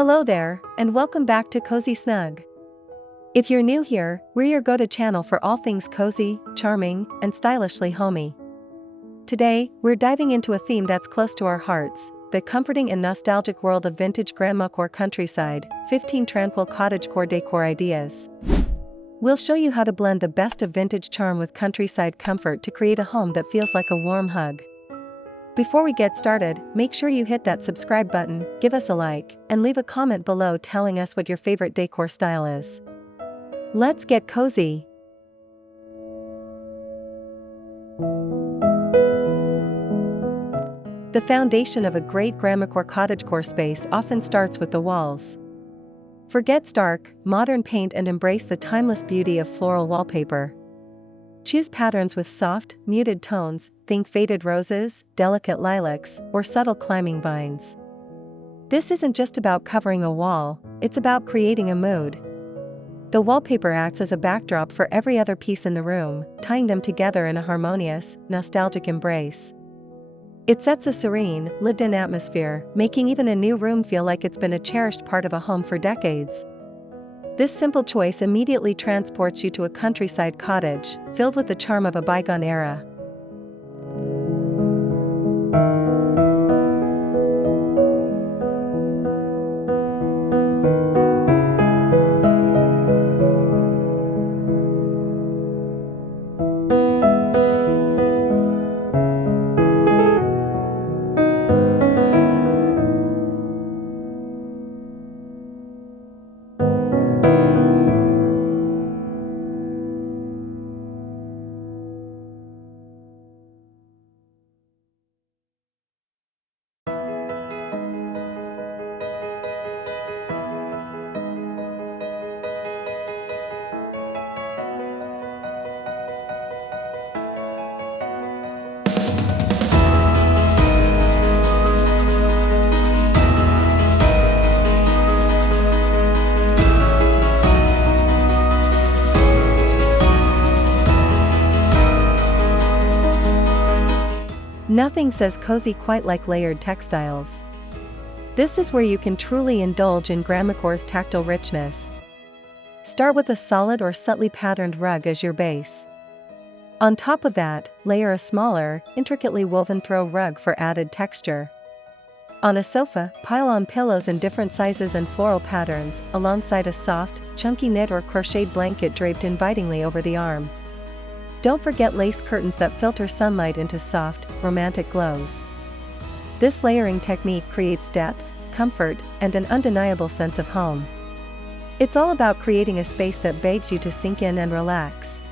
Hello there, and welcome back to Cozy Snug. If you're new here, we're your go-to channel for all things cozy, charming, and stylishly homey. Today, we're diving into a theme that's close to our hearts, the comforting and nostalgic world of Vintage Grandmacore Countryside, 15 Tranquil Cottagecore Decor Ideas. We'll show you how to blend the best of vintage charm with countryside comfort to create a home that feels like a warm hug. Before we get started, make sure you hit that subscribe button, give us a like, and leave a comment below telling us what your favorite decor style is. Let's get cozy! The foundation of a great Grandmacore cottagecore space often starts with the walls. Forget stark, modern paint and embrace the timeless beauty of floral wallpaper. Choose patterns with soft, muted tones, think faded roses, delicate lilacs, or subtle climbing vines. This isn't just about covering a wall, it's about creating a mood. The wallpaper acts as a backdrop for every other piece in the room, tying them together in a harmonious, nostalgic embrace. It sets a serene, lived-in atmosphere, making even a new room feel like it's been a cherished part of a home for decades. This simple choice immediately transports you to a countryside cottage, filled with the charm of a bygone era. Nothing says cozy quite like layered textiles. This is where you can truly indulge in Grandmacore's tactile richness. Start with a solid or subtly patterned rug as your base. On top of that, layer a smaller, intricately woven throw rug for added texture. On a sofa, pile on pillows in different sizes and floral patterns, alongside a soft, chunky knit or crocheted blanket draped invitingly over the arm. Don't forget lace curtains that filter sunlight into soft, romantic glows. This layering technique creates depth, comfort, and an undeniable sense of home. It's all about creating a space that begs you to sink in and relax.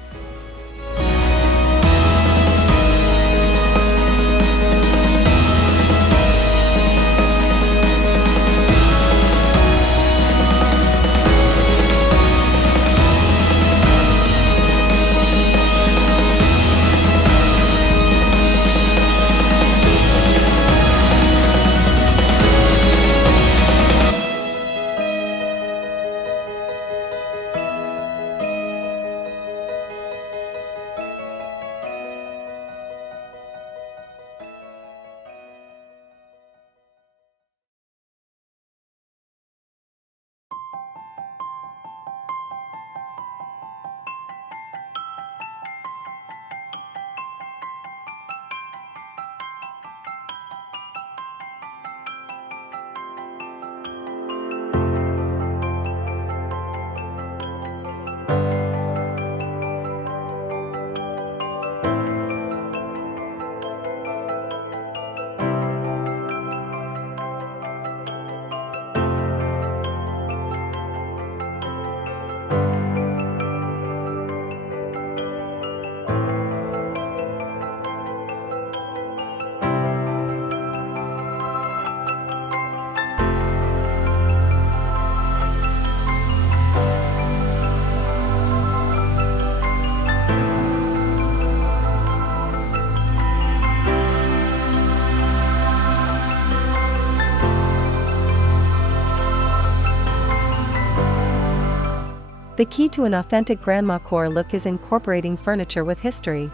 The key to an authentic Grandmacore look is incorporating furniture with history.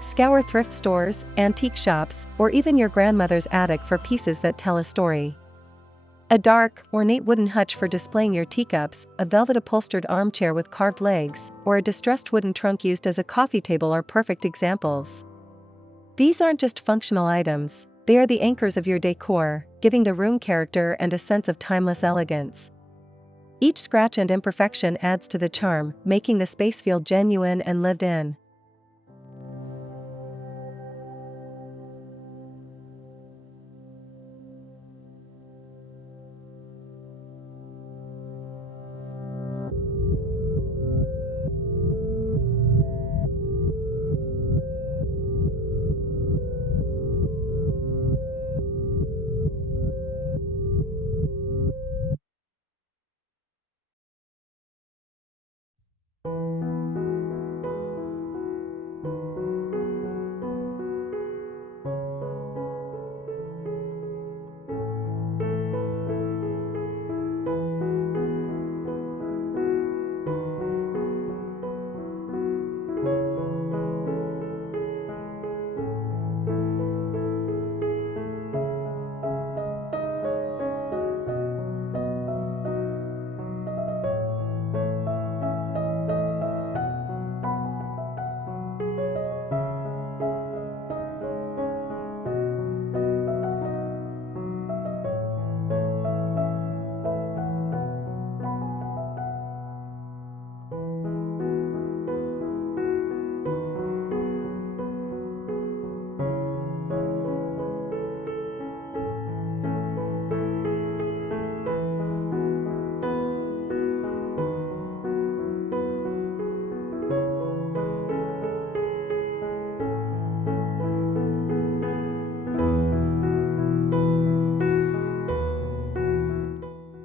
Scour thrift stores, antique shops, or even your grandmother's attic for pieces that tell a story. A dark, ornate wooden hutch for displaying your teacups, a velvet upholstered armchair with carved legs, or a distressed wooden trunk used as a coffee table are perfect examples. These aren't just functional items, they are the anchors of your decor, giving the room character and a sense of timeless elegance. Each scratch and imperfection adds to the charm, making the space feel genuine and lived in.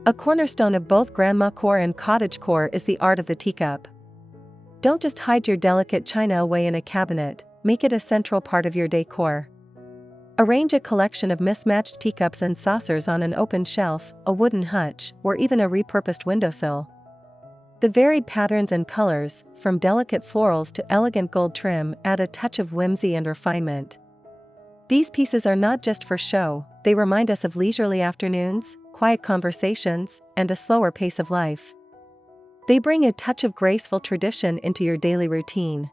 A cornerstone of both Grandmacore and Cottagecore is the art of the teacup. Don't just hide your delicate china away in a cabinet, make it a central part of your decor. Arrange a collection of mismatched teacups and saucers on an open shelf, a wooden hutch, or even a repurposed windowsill. The varied patterns and colors, from delicate florals to elegant gold trim, add a touch of whimsy and refinement. These pieces are not just for show, they remind us of leisurely afternoons, quiet conversations, and a slower pace of life. They bring a touch of graceful tradition into your daily routine.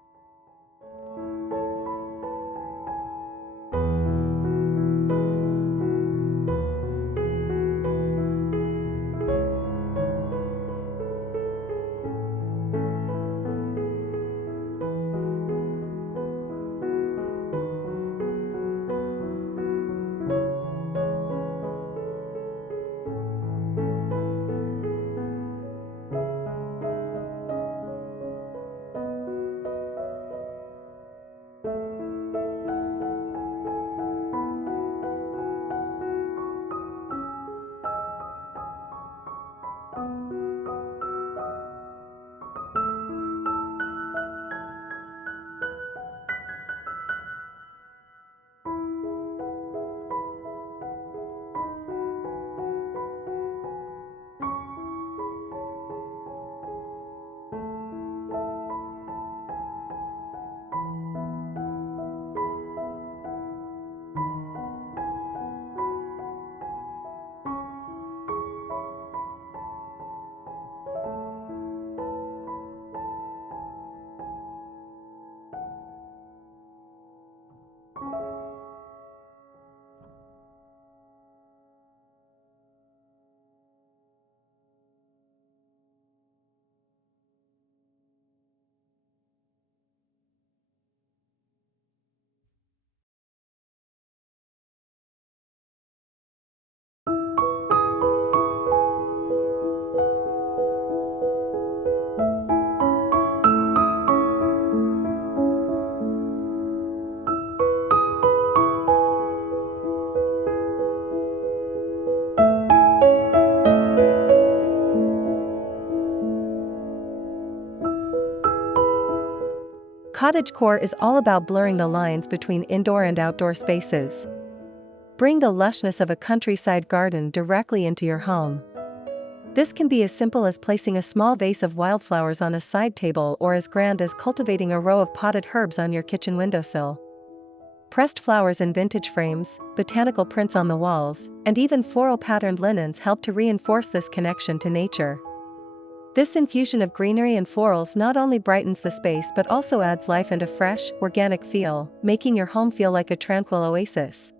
Cottagecore is all about blurring the lines between indoor and outdoor spaces. Bring the lushness of a countryside garden directly into your home. This can be as simple as placing a small vase of wildflowers on a side table or as grand as cultivating a row of potted herbs on your kitchen windowsill. Pressed flowers in vintage frames, botanical prints on the walls, and even floral patterned linens help to reinforce this connection to nature. This infusion of greenery and florals not only brightens the space but also adds life and a fresh, organic feel, making your home feel like a tranquil oasis.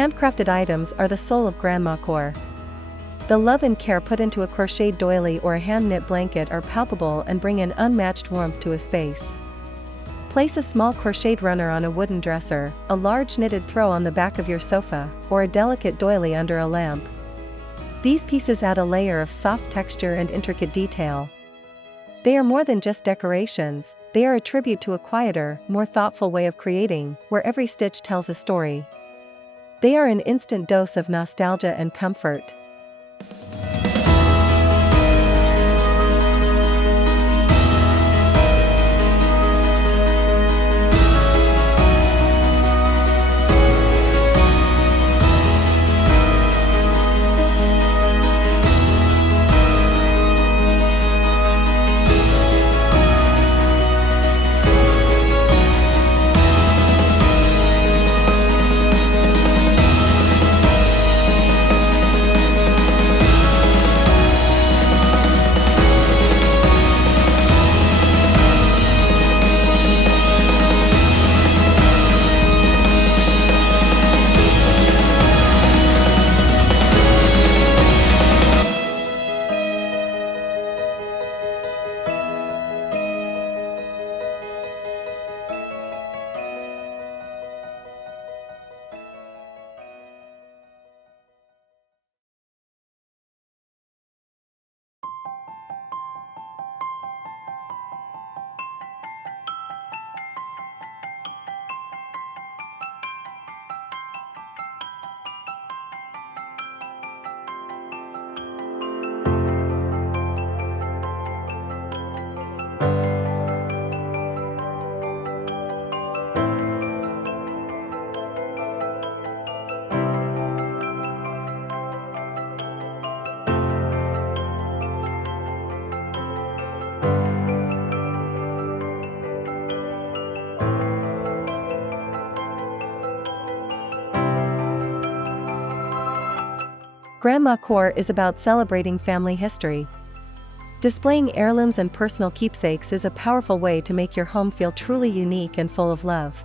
Handcrafted items are the soul of grandmacore. The love and care put into a crocheted doily or a hand-knit blanket are palpable and bring an unmatched warmth to a space. Place a small crocheted runner on a wooden dresser, a large knitted throw on the back of your sofa, or a delicate doily under a lamp. These pieces add a layer of soft texture and intricate detail. They are more than just decorations, they are a tribute to a quieter, more thoughtful way of creating, where every stitch tells a story. They are an instant dose of nostalgia and comfort. Grandmacore is about celebrating family history. Displaying heirlooms and personal keepsakes is a powerful way to make your home feel truly unique and full of love.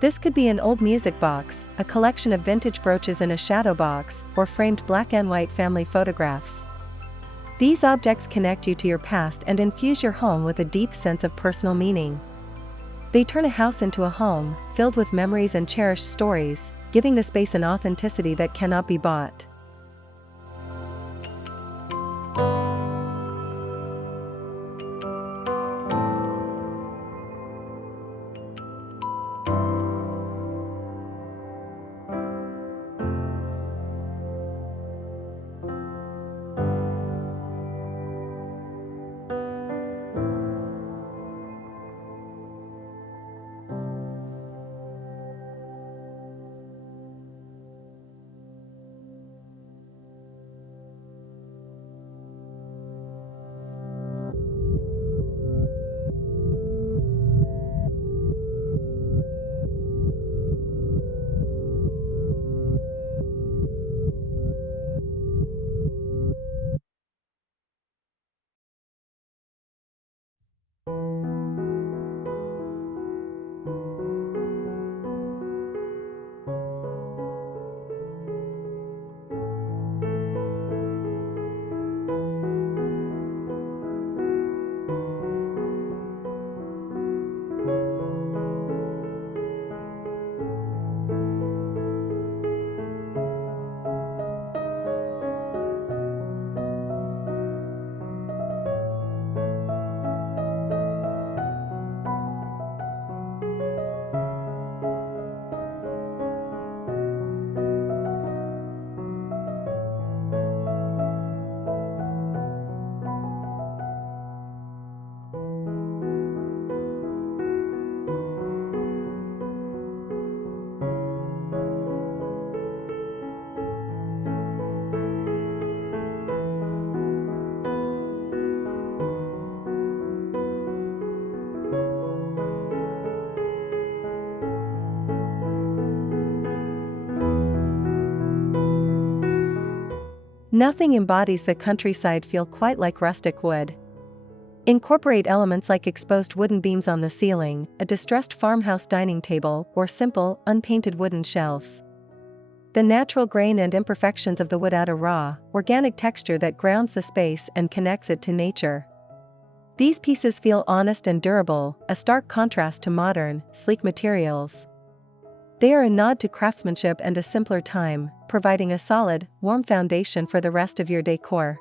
This could be an old music box, a collection of vintage brooches in a shadow box, or framed black and white family photographs. These objects connect you to your past and infuse your home with a deep sense of personal meaning. They turn a house into a home, filled with memories and cherished stories, giving the space an authenticity that cannot be bought. Nothing embodies the countryside feel quite like rustic wood. Incorporate elements like exposed wooden beams on the ceiling, a distressed farmhouse dining table, or simple, unpainted wooden shelves. The natural grain and imperfections of the wood add a raw, organic texture that grounds the space and connects it to nature. These pieces feel honest and durable, a stark contrast to modern, sleek materials. They are a nod to craftsmanship and a simpler time, providing a solid, warm foundation for the rest of your decor.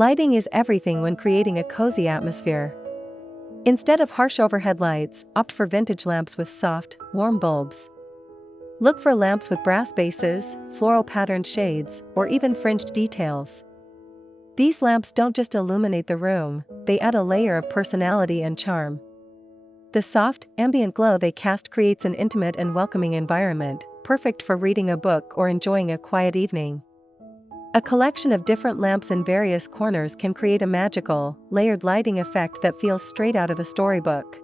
Lighting is everything when creating a cozy atmosphere. Instead of harsh overhead lights, opt for vintage lamps with soft, warm bulbs. Look for lamps with brass bases, floral patterned shades, or even fringed details. These lamps don't just illuminate the room, they add a layer of personality and charm. The soft, ambient glow they cast creates an intimate and welcoming environment, perfect for reading a book or enjoying a quiet evening. A collection of different lamps in various corners can create a magical, layered lighting effect that feels straight out of a storybook.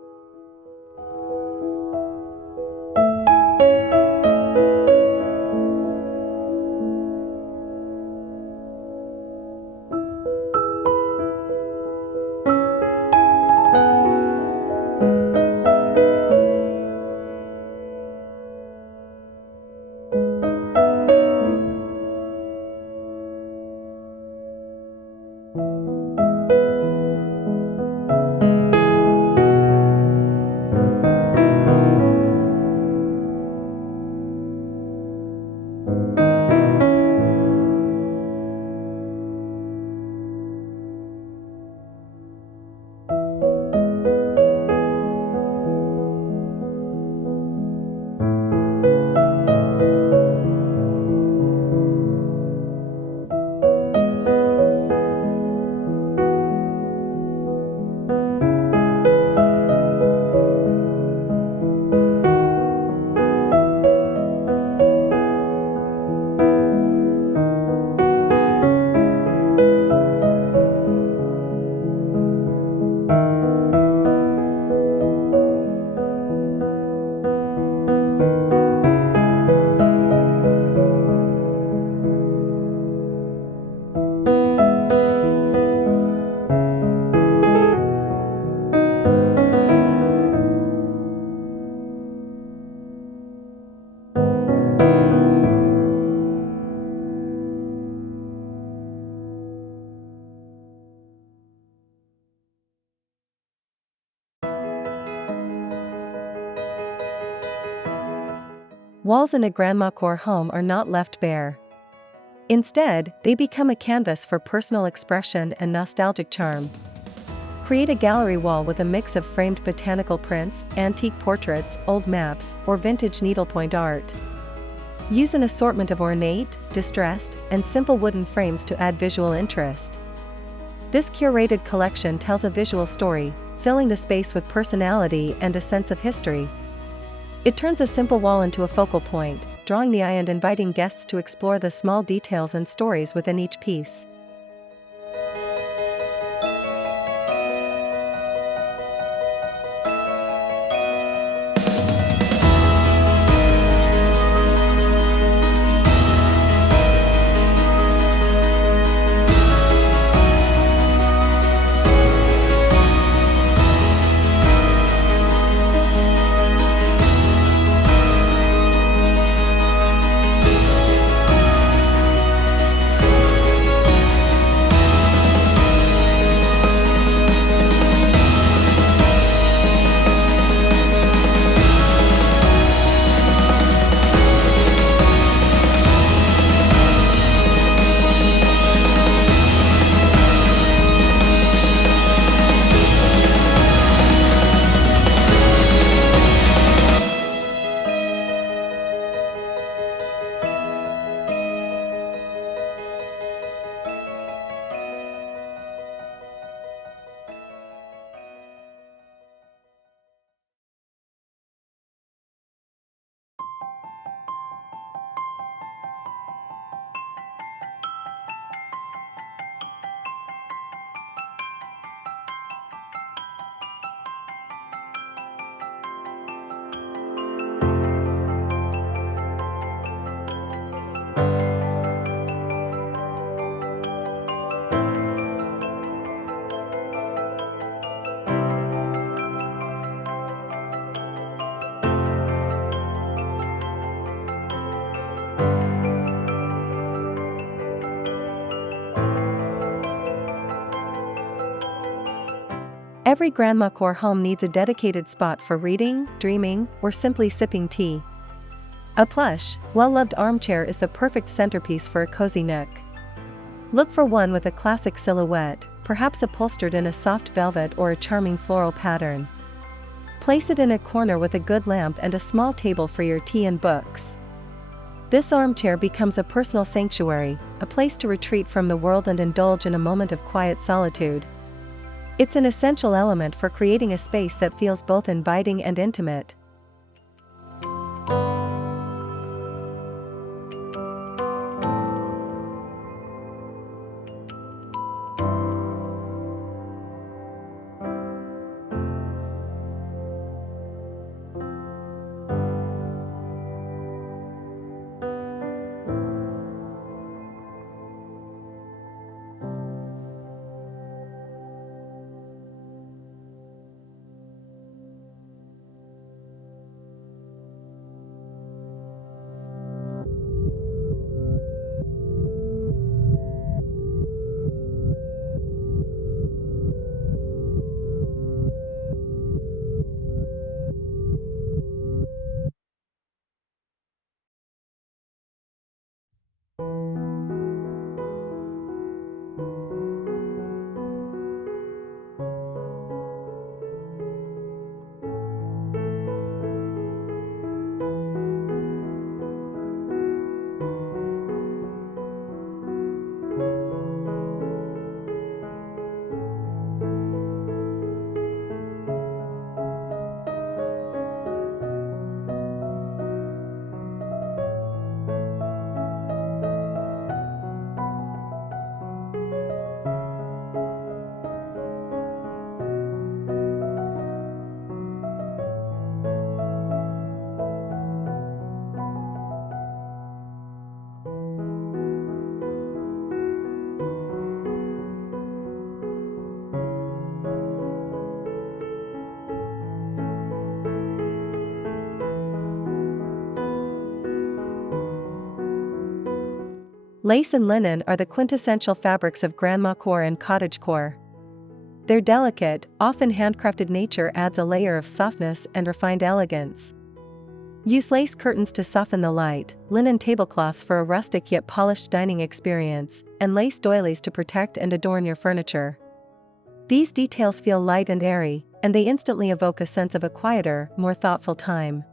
Walls in a Grandmacore home are not left bare. Instead, they become a canvas for personal expression and nostalgic charm. Create a gallery wall with a mix of framed botanical prints, antique portraits, old maps, or vintage needlepoint art. Use an assortment of ornate, distressed, and simple wooden frames to add visual interest. This curated collection tells a visual story, filling the space with personality and a sense of history. It turns a simple wall into a focal point, drawing the eye and inviting guests to explore the small details and stories within each piece. Every Grandmacore home needs a dedicated spot for reading, dreaming, or simply sipping tea. A plush, well-loved armchair is the perfect centerpiece for a cozy nook. Look for one with a classic silhouette, perhaps upholstered in a soft velvet or a charming floral pattern. Place it in a corner with a good lamp and a small table for your tea and books. This armchair becomes a personal sanctuary, a place to retreat from the world and indulge in a moment of quiet solitude. It's an essential element for creating a space that feels both inviting and intimate. Lace and linen are the quintessential fabrics of Grandmacore and cottagecore. Their delicate, often handcrafted nature adds a layer of softness and refined elegance. Use lace curtains to soften the light, linen tablecloths for a rustic yet polished dining experience, and lace doilies to protect and adorn your furniture. These details feel light and airy, and they instantly evoke a sense of a quieter, more thoughtful time.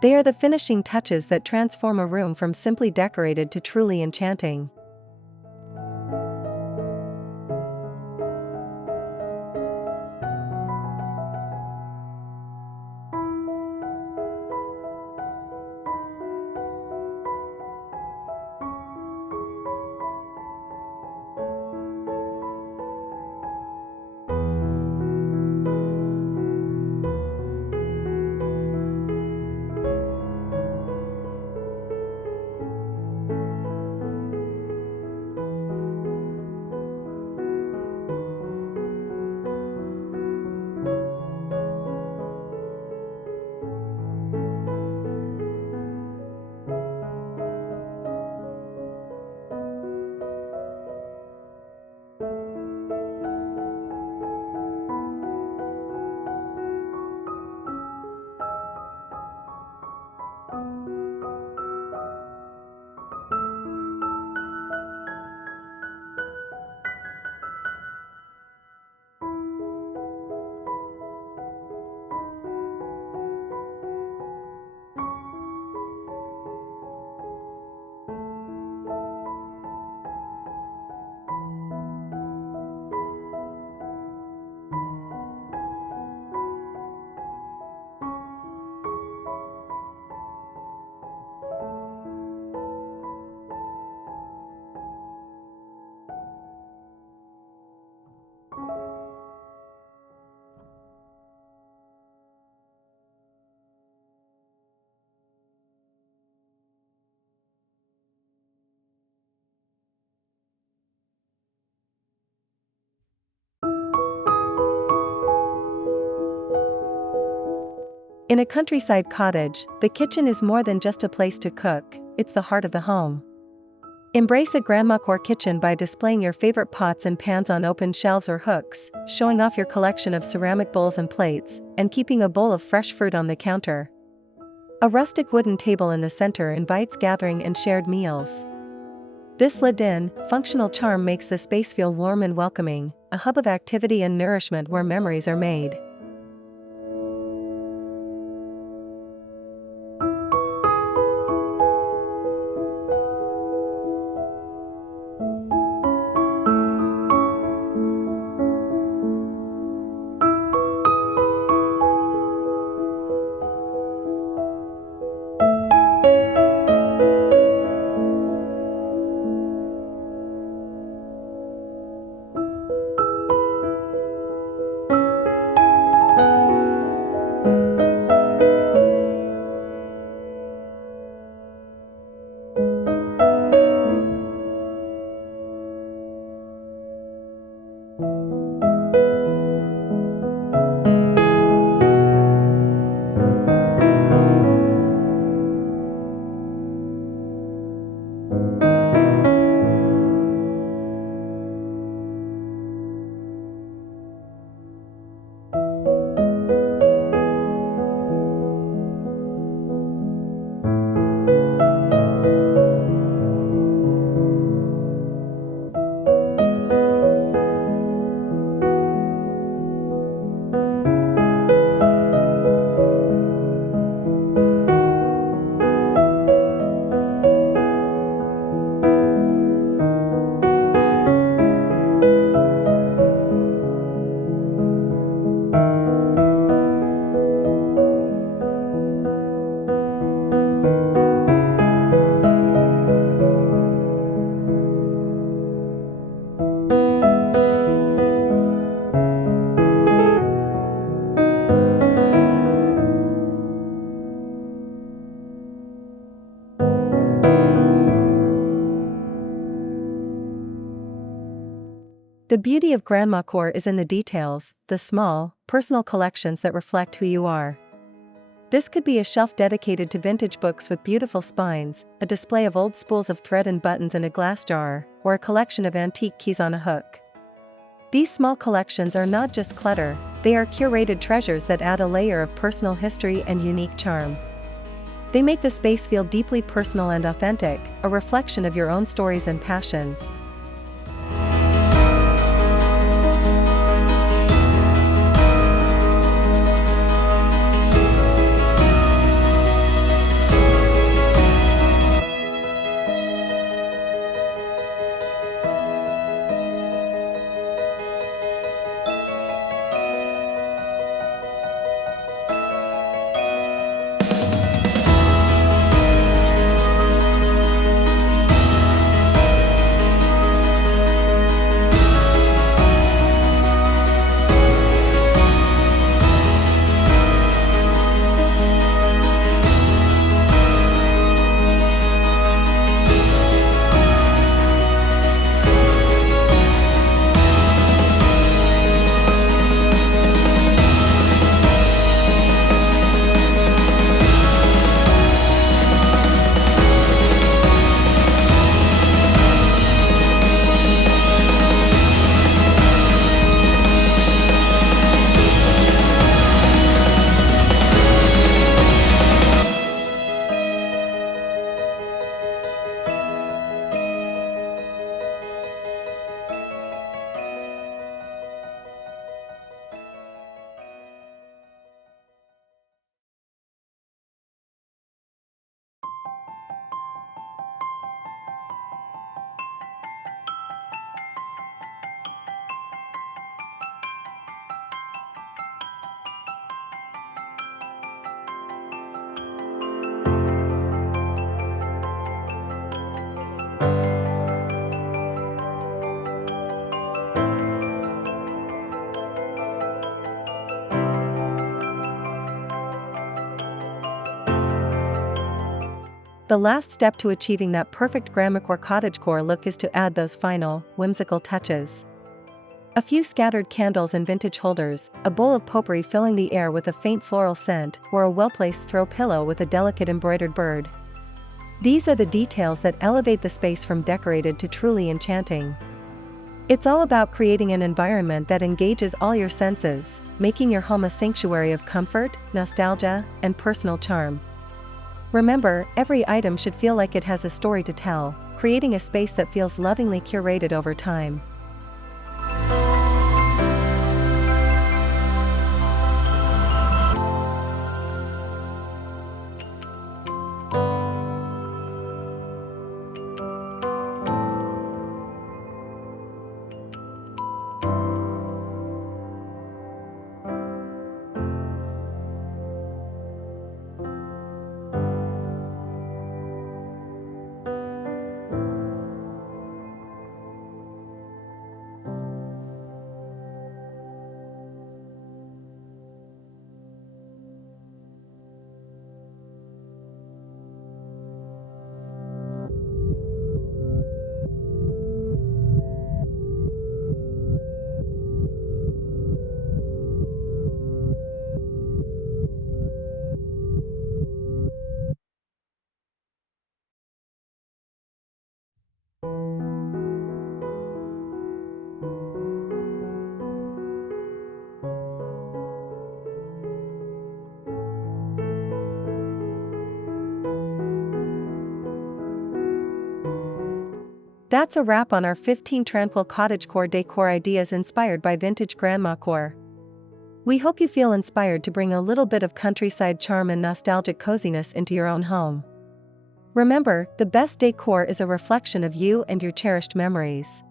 They are the finishing touches that transform a room from simply decorated to truly enchanting. In a countryside cottage, the kitchen is more than just a place to cook, it's the heart of the home. Embrace a Grandmacore kitchen by displaying your favorite pots and pans on open shelves or hooks, showing off your collection of ceramic bowls and plates, and keeping a bowl of fresh fruit on the counter. A rustic wooden table in the center invites gathering and shared meals. This lived-in, functional charm makes the space feel warm and welcoming, a hub of activity and nourishment where memories are made. The beauty of Grandmacore is in the details, the small, personal collections that reflect who you are. This could be a shelf dedicated to vintage books with beautiful spines, a display of old spools of thread and buttons in a glass jar, or a collection of antique keys on a hook. These small collections are not just clutter, they are curated treasures that add a layer of personal history and unique charm. They make the space feel deeply personal and authentic, a reflection of your own stories and passions. The last step to achieving that perfect Grandmacore cottagecore look is to add those final, whimsical touches. A few scattered candles and vintage holders, a bowl of potpourri filling the air with a faint floral scent, or a well-placed throw pillow with a delicate embroidered bird. These are the details that elevate the space from decorated to truly enchanting. It's all about creating an environment that engages all your senses, making your home a sanctuary of comfort, nostalgia, and personal charm. Remember, every item should feel like it has a story to tell, creating a space that feels lovingly curated over time. That's a wrap on our 15 Tranquil Cottagecore Decor Ideas inspired by Vintage Grandmacore. We hope you feel inspired to bring a little bit of countryside charm and nostalgic coziness into your own home. Remember, the best decor is a reflection of you and your cherished memories.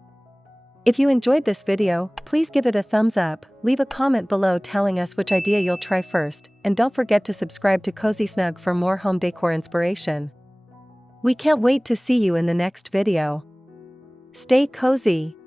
If you enjoyed this video, please give it a thumbs up, leave a comment below telling us which idea you'll try first, and don't forget to subscribe to Cozy Snug for more home decor inspiration. We can't wait to see you in the next video. Stay cozy.